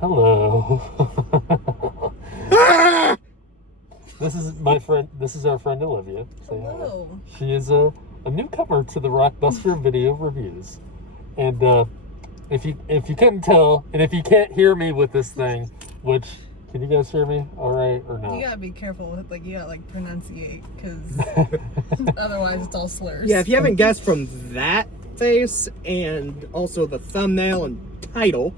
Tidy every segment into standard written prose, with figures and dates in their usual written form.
Hello. This is my friend. This is our friend Olivia. Say Hello. hi. She is a newcomer to the Rockbuster video reviews, and if you couldn't tell, and if you can't hear me with this thing, which can you guys hear me all right or no? You gotta be careful with you gotta pronunciate, because otherwise it's all slurs. Yeah, if you haven't guessed from that face and also the thumbnail and title,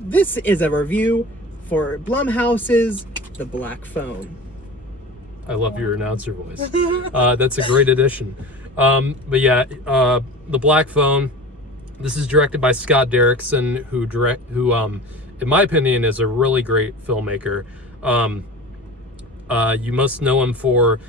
this is a review for Blumhouse's The Black Phone. I love your announcer voice. That's a great addition. But yeah, The Black Phone. This is directed by Scott Derrickson, who in my opinion, is a really great filmmaker. You must know him for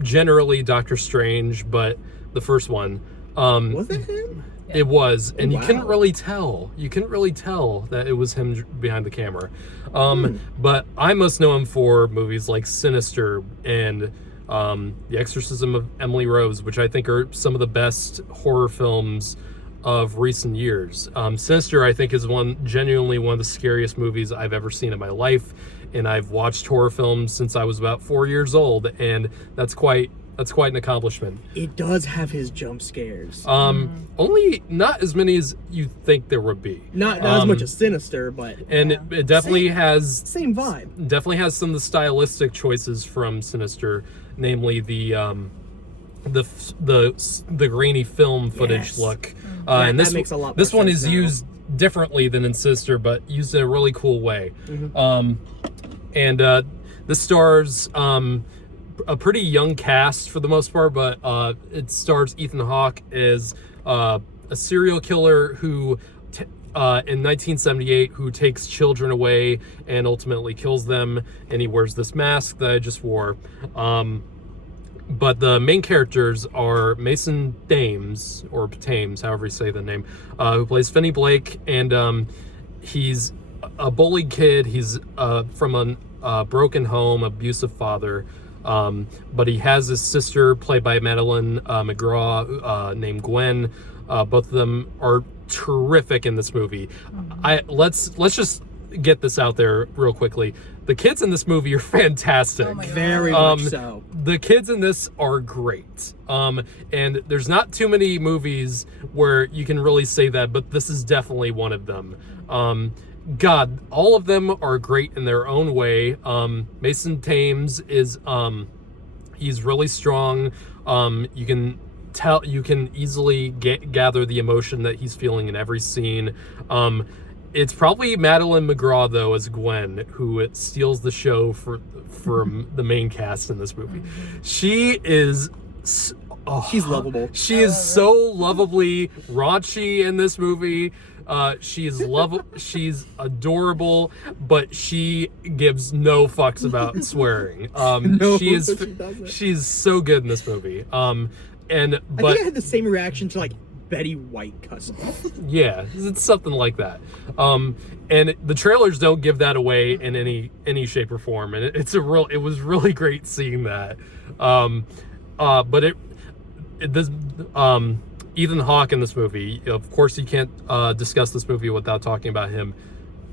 generally Doctor Strange, but the first one. Was it him? It was, and wow. You couldn't really tell. You couldn't really tell that it was him behind the camera. But I must know him for movies like Sinister and The Exorcism of Emily Rose, which I think are some of the best horror films of recent years. Sinister, I think, is genuinely one of the scariest movies I've ever seen in my life, and I've watched horror films since I was about 4 years old, and that's quite an accomplishment. It does have his jump scares. Only not as many as you think there would be. Not as much as Sinister, but and it definitely has same vibe. Definitely has some of the stylistic choices from Sinister, namely the grainy film footage look. And this makes a lot more this one sense is now. used differently than in Sinister, but used in a really cool way. This stars a pretty young cast for the most part, but it stars Ethan Hawke as a serial killer who in 1978 who takes children away and ultimately kills them, and he wears this mask that I just wore. But the main characters are Mason Thames, or Thames, however you say the name, who plays Finney Blake, and he's a bullied kid. He's from a broken home, abusive father, but he has his sister, played by Madeline McGraw, named Gwen. Both of them are terrific in this movie. Let's just get this out there real quickly. The kids in this movie are fantastic. Oh my God. Very much so. The kids in this are great. And there's not too many movies where you can really say that, but this is definitely one of them. God, all of them are great in their own way. Mason Thames is he's really strong. You can easily gather the emotion that he's feeling in every scene. It's probably Madeline McGraw, though, as Gwen, who steals the show from the main cast in this movie. She is... She's lovable. She is so lovably raunchy in this movie. She's adorable, but she gives no fucks about swearing. She's so good in this movie. I think I had the same reaction to Betty White cussing. Yeah, it's something like that. And the trailers don't give that away in any shape or form, and it was really great seeing that. But Ethan Hawke in this movie, of course you can't discuss this movie without talking about him.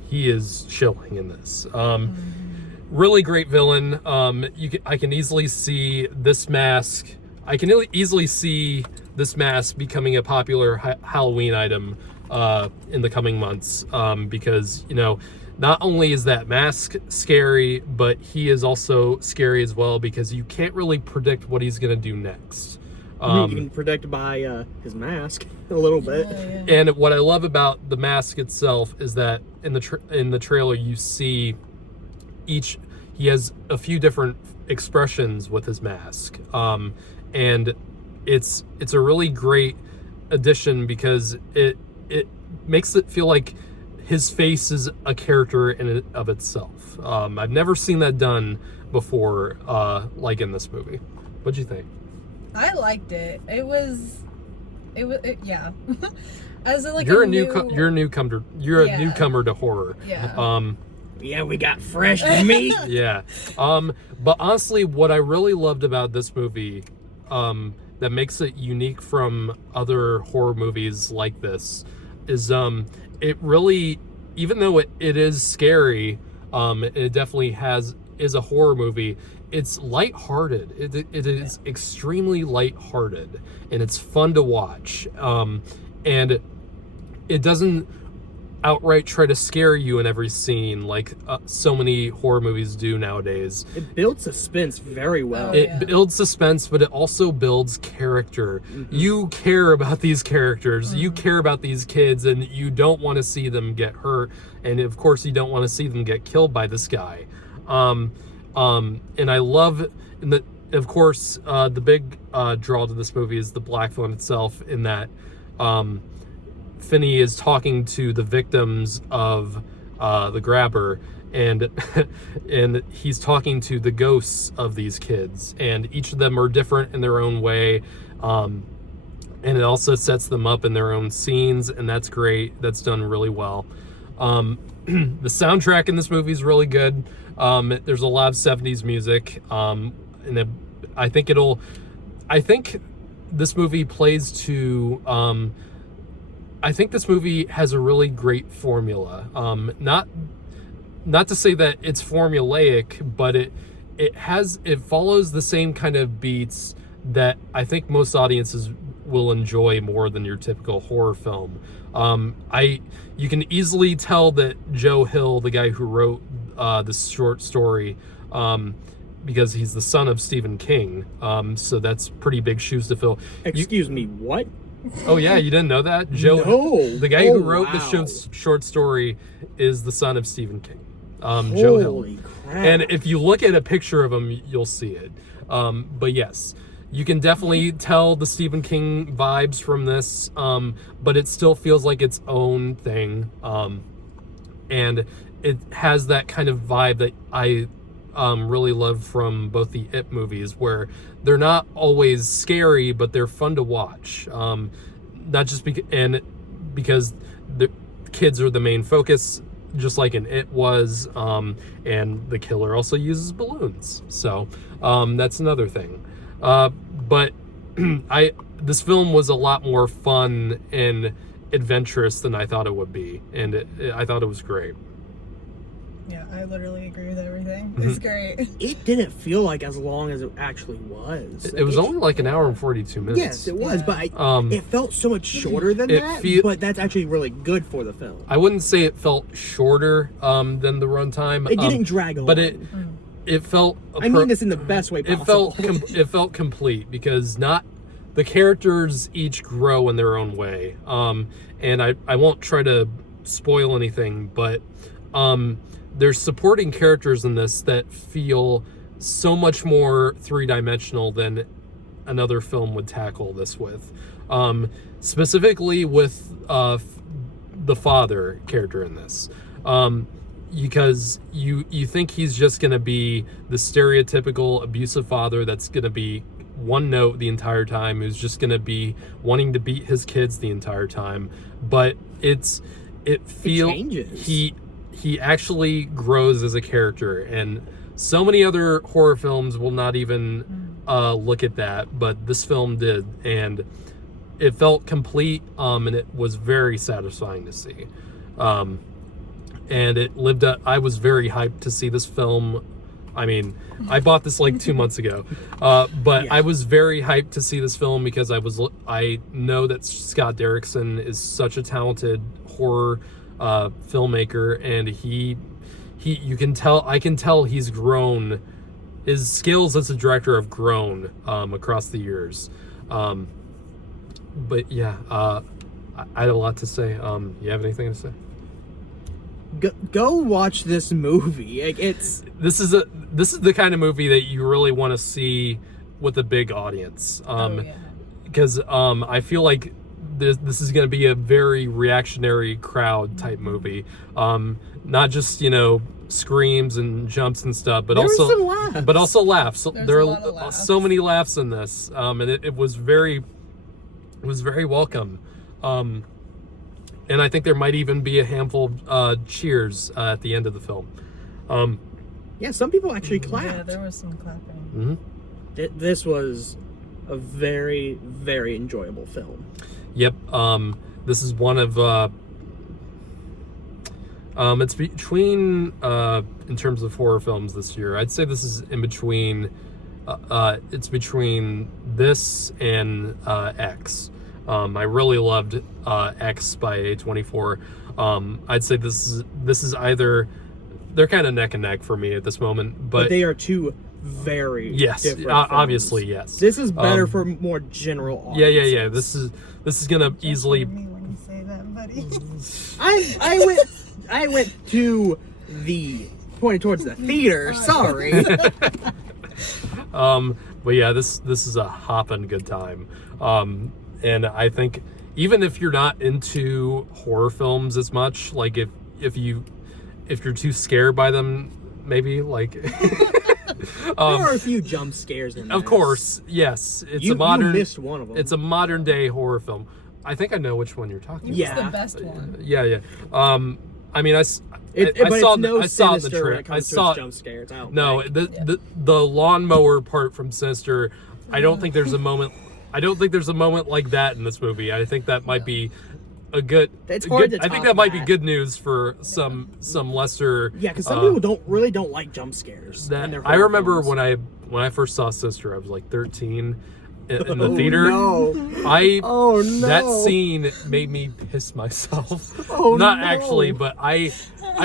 He is chilling in this. Really great villain. I can easily see this mask. I can easily see this mask becoming a popular Halloween item in the coming months, because not only is that mask scary, but he is also scary as well, because you can't really predict what he's going to do next. You can predict by his mask a little bit. Yeah. And what I love about the mask itself is that in the trailer you see he has a few different expressions with his mask, and it's a really great addition, because it makes it feel like his face is a character in and of itself. I've never seen that done before, like in this movie. What'd you think? I liked it. It was yeah. As You're a newcomer to horror. Yeah. Yeah, we got fresh meat. Yeah. But honestly, what I really loved about this movie, that makes it unique from other horror movies like this, is it really even though it is scary, it definitely is a horror movie. It's lighthearted. It is extremely lighthearted, and it's fun to watch. And it doesn't outright try to scare you in every scene like so many horror movies do nowadays. It builds suspense very well. It builds suspense, but it also builds character. You care about these characters. You care about these kids, and you don't want to see them get hurt. And of course, you don't want to see them get killed by this guy. And I love, of course, the big draw to this movie is the black phone itself, in that Finney is talking to the victims of the grabber, and and he's talking to the ghosts of these kids, and each of them are different in their own way, and it also sets them up in their own scenes, and that's great. That's done really well. The soundtrack in this movie is really good. There's a lot of 70s music, and I think this movie plays to I think this movie has a really great formula. Not to say that it's formulaic, but it follows the same kind of beats that I think most audiences will enjoy more than your typical horror film. You can easily tell that Joe Hill, the guy who wrote this short story, because he's the son of Stephen King, so that's pretty big shoes to fill. Excuse me, what? Oh yeah, you didn't know that? No. The guy who wrote the short story is the son of Stephen King, Joe Hill. Holy crap. And if you look at a picture of him, you'll see it. But yes, you can definitely tell the Stephen King vibes from this, but it still feels like its own thing. And it has that kind of vibe that I really love from both the It movies, where they're not always scary, but they're fun to watch. Not just because the kids are the main focus, just like in It was, and the killer also uses balloons. So that's another thing. But this film was a lot more fun and adventurous than I thought it would be, and I thought it was great. Yeah, I literally agree with everything. It's great. It didn't feel like as long as it actually was. It was only like an hour and 42 minutes. Yes, it was, but it felt so much shorter than that. But that's actually really good for the film. I wouldn't say it felt shorter than the runtime. It didn't drag along. But it felt. I mean this in the best way possible. It felt complete, because the characters each grow in their own way. And I won't try to spoil anything, but there's supporting characters in this that feel so much more three-dimensional than another film would tackle this with. Specifically with the father character in this. Because you think he's just going to be the stereotypical abusive father that's going to be one note the entire time, who's just going to be wanting to beat his kids the entire time. But it changes. He actually grows as a character, and so many other horror films will not even look at that, but this film did, and it felt complete, and it was very satisfying to see. And it lived up. I was very hyped to see this film. I mean, I bought this like 2 months ago, but yeah. I was very hyped to see this film because I know that Scott Derrickson is such a talented horror filmmaker, and I can tell he's grown. His skills as a director have grown across the years. But yeah, I had a lot to say. You have anything to say? Go watch this movie. This is the kind of movie that you really want to see with a big audience. Because I feel like this is going to be a very reactionary crowd type movie. Not just, screams and jumps and stuff, but also laughs. There are so many laughs in this. And it was very welcome. And I think there might even be a handful of cheers at the end of the film. Yeah, some people actually clapped. Yeah, there was some clapping. Mm-hmm. This was a very, very enjoyable film. Yep. This is one of It's between, in terms of horror films this year, I'd say this is in between, it's between this and X. I really loved X by A24. I'd say this is either, they're kind of neck and neck for me at this moment, but they are two very different films. Obviously, yes. This is better for more general audiences. Yeah. This is gonna easily. Me when you say that, buddy. I went to the pointing towards the theater. Sorry. But yeah, this is a hopping good time. And I think even if you're not into horror films as much, like if you're too scared by them, maybe like. There are a few jump scares in this. Of course, yes. It's you a modern. missed one of them. It's a modern day horror film. I think I know which one you're talking about. It's the best one. Yeah. I mean, I saw I saw jump scares. The lawnmower part from Sinister. I don't think there's a moment. I don't think there's a moment like that in this movie. I think that might be a good. It's hard to I think top that might be good news for some lesser. Yeah, because some people don't like jump scares. I remember when I first saw Sister, I was like 13 in the theater. No. That scene made me piss myself. Not actually, but I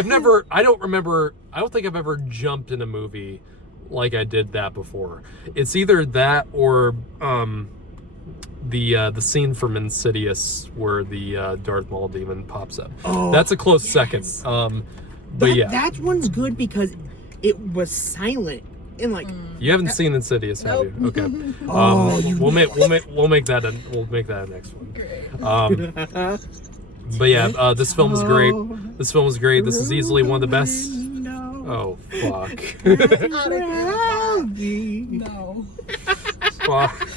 don't think I've ever jumped in a movie like I did that before. It's either that or the scene from Insidious where the Darth Maul demon pops up. That's a close second. But yeah, that one's good because it was silent and like. You haven't seen Insidious, have you? Okay. We'll make that a next one. Great. But yeah, this film is great. This film is great. This is easily one of the best. Oh fuck. No. Fuck.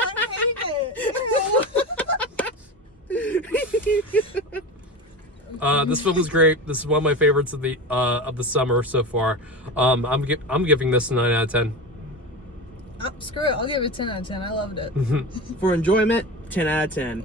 I hate it. This film is great. This is one of my favorites of the summer so far. I'm giving this a 9 out of 10. Screw it. I'll give it 10 out of 10. I loved it. For enjoyment, 10 out of 10.